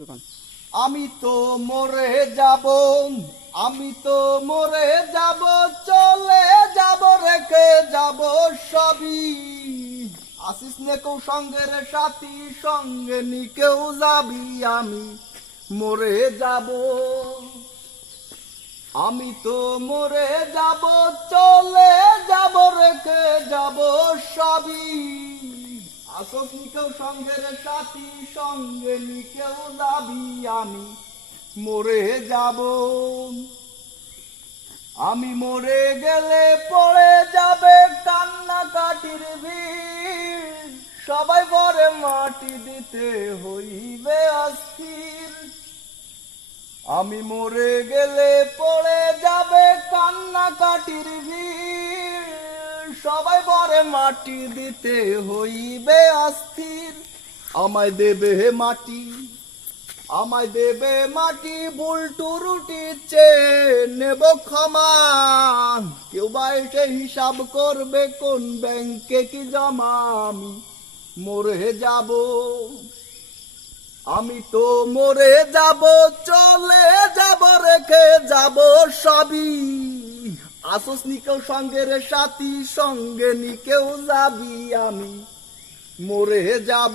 আমি তো মরে যাব, আমি তো মরে যাব, চলে যাব, রেখে যাব সবই। আসিস নে কেউ সঙ্গের সাথী, সঙ্গে নি কেউ যাবি, আমি মরে যাব। আমি তো মরে যাব, চলে যাব, রেখে যাব সবই। আসিস নি কেউ সঙ্গের সাথী, সঙ্গে নি কেউ যাবি, আমি মরে যাব। আমি মরে গেলে পড়ে যাবে কান্নাকাটির ভিড়, সবাই পরে মাটি দিতে হইবে অস্থির। আমি মরে গেলে পড়ে যাবে কান্নাকাটির ভিড়, সবাই পরে মাটি দিতে হইবে অস্থির। আমায় দেবে মাটি, আমায় দেবে মাটি, বুলটু রুটি চেয়ে নেব ক্ষমা। কেউ বা এসে হিসাব করবে কোন ব্যাংকে কি জমা, আমি মরে যাব। আমি তো মরে যাব, চলে যাব, রেখে যাব সবই। আসোস নি কেউ সঙ্গের সাথী, সঙ্গে নি কেউ যাবি, আমি মরে যাব।